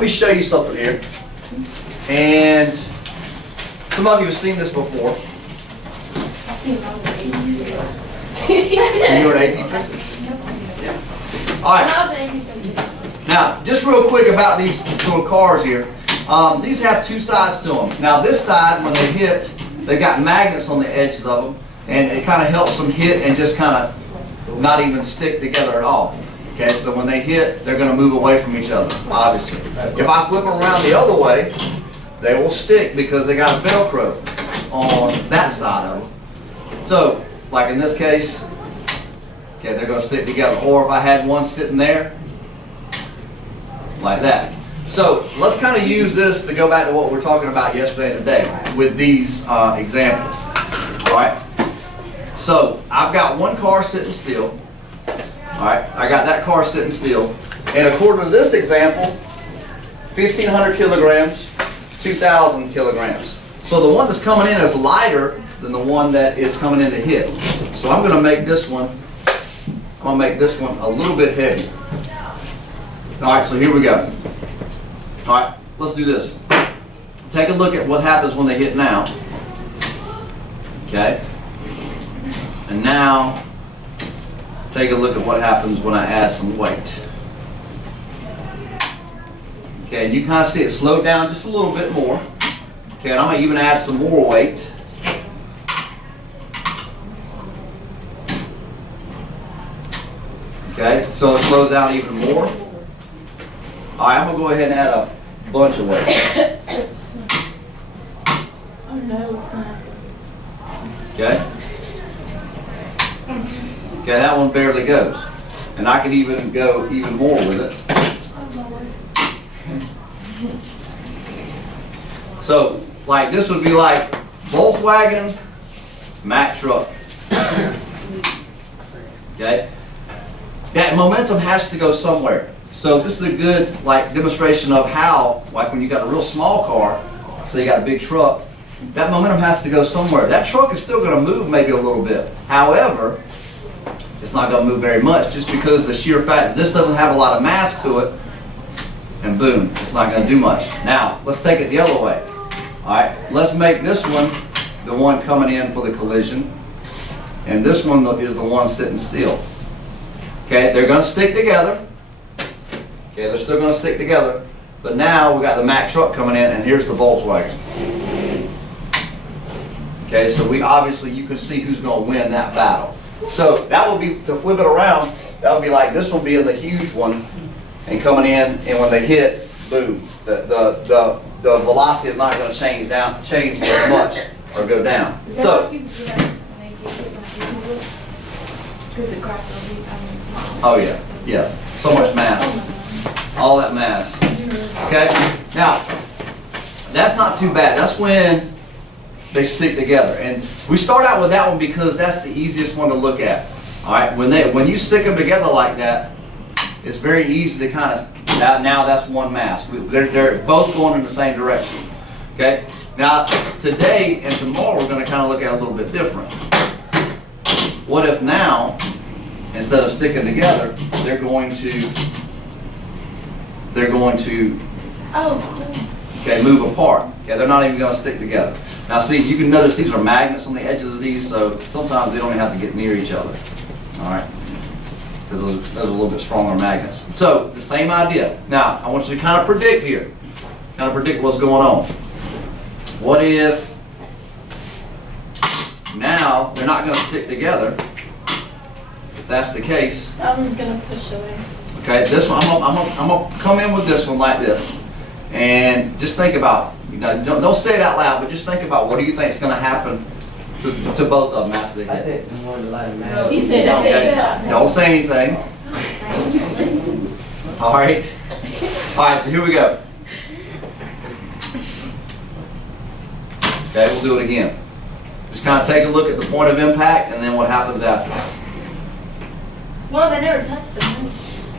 let me show you something here. And some of you have seen this before. When you were in AP Physics. Yeah. All right. Now, just real quick about these little cars here. These have two sides to them. Now, this side, when they hit, they've got magnets on the edges of them, and it kind of helps them hit and just kind of not even stick together at all. Okay, so when they hit, they're going to move away from each other, obviously. If I flip them around the other way, they will stick because they got a Velcro on that side of them. So, like in this case, okay, they're going to stick together. Or if I had one sitting there, like that. So let's kind of use this to go back to what we were talking about yesterday and today with these examples. All right. So I've got one car sitting still. All right. I got that car sitting still. And according to this example, 1,500 kilograms, 2,000 kilograms. So the one that's coming in is lighter than the one that is coming in to hit. So I'm going to make this one. I'm going to make this one a little bit heavier. All right. So here we go. All right, let's do this. Take a look at what happens when they hit now. Okay. And now, take a look at what happens when I add some weight. Okay, and you kind of see it slow down just a little bit more. Okay, and I'm going to even add some more weight. Okay, so it slows down even more. All right, I'm going to go ahead and add a bunch of weight. Oh no, it's not. Okay? Okay, that one barely goes. And I could even go even more with it. So, like this would be like Volkswagen, Mack truck. Okay? That momentum has to go somewhere. So this is a good demonstration of how, like when you got a real small car, so you got a big truck, that momentum has to go somewhere. That truck is still going to move maybe a little bit. However, it's not going to move very much just because the sheer fact that this doesn't have a lot of mass to it, and boom, it's not going to do much. Now, let's take it the other way. All right, let's make this one the one coming in for the collision, and this one is the one sitting still. Okay, they're going to stick together. Okay, they're still going to stick together, but now we got the Mack truck coming in, and here's the Volkswagen. Okay, so we obviously, you can see who's going to win that battle. So that will be, to flip it around, that would be like this one being the huge one, and coming in, and when they hit, boom, the velocity is not going to change as much or go down. So, oh yeah, so much mass, all that mass. Okay, now that's not too bad. That's when they stick together, and we start out with that one because that's the easiest one to look at. All right, when you stick them together like that, it's very easy to kind of, now that's one mass. They're both going in the same direction. Okay, now today and tomorrow we're going to kind of look at it a little bit different. What if now, instead of sticking together, they're going to okay, move apart. Okay, they're not even going to stick together. Now see, you can notice these are magnets on the edges of these, so sometimes they don't even have to get near each other. All right, because those are a little bit stronger magnets. So the same idea. Now I want you to kind of predict here, kind of predict what's going on. What if now they're not going to stick together? If that's the case, That one's gonna push away. okay, this one, I'm gonna come in with this one like this, and just think about, don't say it out loud, but just think about what do you think is going to happen to both of them after they I hit. think we want to let him out. He said that. Okay, don't say anything. All right. All right. So here we go. Okay, we'll do it again. Just kind of take a look at the point of impact, and then what happens after. Well, they never touched them.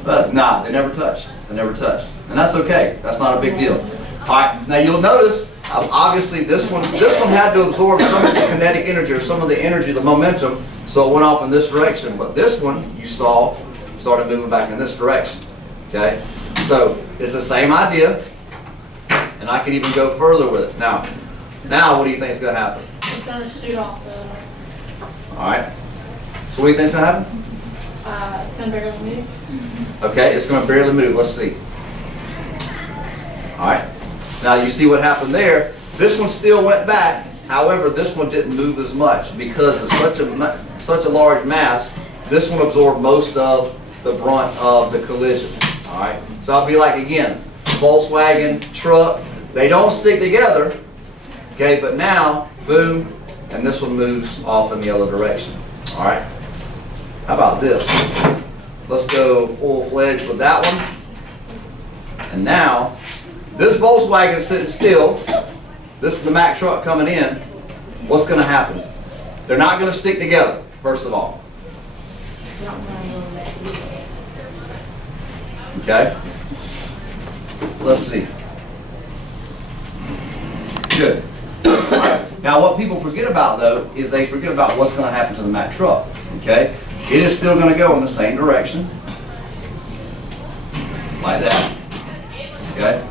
But nah, they never touched. They never touched, and that's okay. That's not a big deal. All right. Now you'll notice, obviously, this one had to absorb some of the kinetic energy, or some of the energy, the momentum, so it went off in this direction. But this one, you saw, started moving back in this direction. Okay. So It's the same idea, and I can even go further with it. Now what do you think is going to happen? It's gonna shoot off the, All right. So what do you think is going to happen? it's gonna barely move. Okay, it's going to barely move. Let's see. All right. Now you see what happened there. This one still went back. However, this one didn't move as much because it's such a large mass. This one absorbed most of the brunt of the collision. All right. So I'll be like again, Volkswagen, truck. They don't stick together. Okay, but now, boom, and this one moves off in the other direction. All right. How about this? Let's go full-fledged with that one. And now, this Volkswagen is sitting still. This is the Mack truck coming in. What's going to happen? They're not going to stick together, first of all. Okay? Let's see. Good. All right. Now, what people forget about, though, is they forget about what's going to happen to the Mack truck. Okay? It is still going to go in the same direction. Like that. Okay?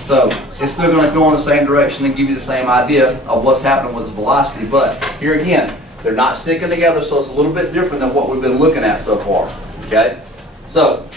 So, it's still going to go in the same direction and give you the same idea of what's happening with the velocity. But, here again, they're not sticking together, so it's a little bit different than what we've been looking at so far. Okay? So,